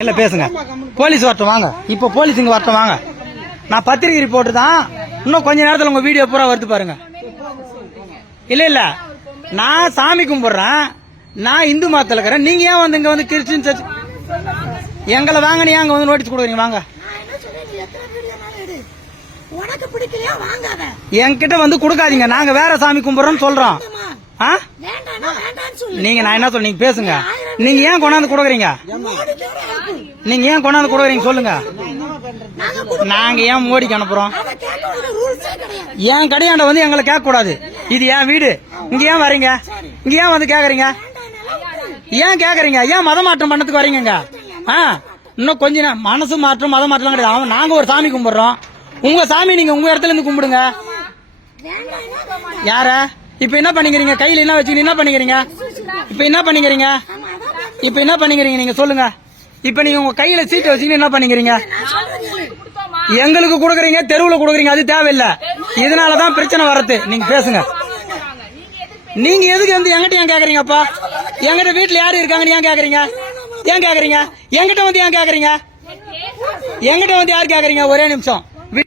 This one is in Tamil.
இல்ல பேசுங்க. போலீஸ் வரட்டும் வாங்க. இப்போ போலீஸ் இங்க வரட்டும் வாங்க. நான் பத்திரிகை ரிப்போர்ட் தான். இன்னும் கொஞ்ச நேரத்துல உங்க வீடியோ பூரா வருது பாருங்க. இல்ல இல்ல. நான் சாமி கும்பிடுறேன். நான் இந்து மதத்துல இருக்கிறேன். நீங்க ஏன் வந்து இங்க வந்து கிறிஸ்டின் சர்ச் எங்களை வாங்க நீ அங்க வந்து நோட்டீஸ் கொடுக்குறீங்க? வாங்க. என்கிட்ட வந்து கொடுக்காதீங்க. நாங்க வேற சாமி கும்பிடுறோம்னு சொல்றோம். நீங்க நான் என்ன சொல்ல நீங்க பேசுங்க. நீங்க ஏன் கொண்டாந்து கொடுக்குறீங்க? நீங்க ஏன் கொண்டாந்து கொடுக்குறீங்க சொல்லுங்க. நாங்க ஏன் மோடிக்கு அனுப்புறோம்? ஏன் என் கடையாண்ட வந்து எங்களை கேட்க கூடாது இது என் வீடு? இங்க ஏன் வரீங்க? இங்க ஏன் வந்து கேக்குறீங்க ஏன் கேக்குறீங்க ஏன் மத மாற்றம் பண்ணதுக்கு வரீங்க ஆ? இன்னும் கொஞ்ச நேரம் மனசு மாற்றம் மத மாற்றம் கிடையாது. அவன் நாங்க ஒரு சாமி கும்பிடுறோம். உங்க சாமி நீங்க உங்க இடத்துல இருந்து கும்பிடுங்க. யார? இப்ப என்ன பண்ணிக்கிறீங்க? கையில என்ன வச்சு என்ன பண்ணிக்கிறீங்க? இப்ப என்ன பண்ணிக்கிறீங்க? இப்ப என்ன பண்ணிக்கிறீங்க நீங்க சொல்லுங்க. இப்ப நீங்க உங்க கையில சீட்டை வச்சுக்கிட்டு என்ன பண்ணிக்கிறீங்க? எங்களுக்கு கொடுக்குறீங்க தெருவுல கொடுக்குறீங்க அது தேவையில்ல. இதனாலதான் பிரச்சனை வர்றது. நீங்க பேசுங்க. நீங்க எதுக்கு வந்து எங்கிட்ட ஏன் கேக்குறீங்கப்பா? எங்கிட்ட வீட்டுல யாரு இருக்காங்கன்னு ஏன் கேக்குறீங்க? ஏன் கேக்குறீங்க? எங்கிட்ட வந்து ஏன் கேக்குறீங்க? எங்கிட்ட வந்து யார் கேக்குறீங்க? ஒரே நிமிஷம்.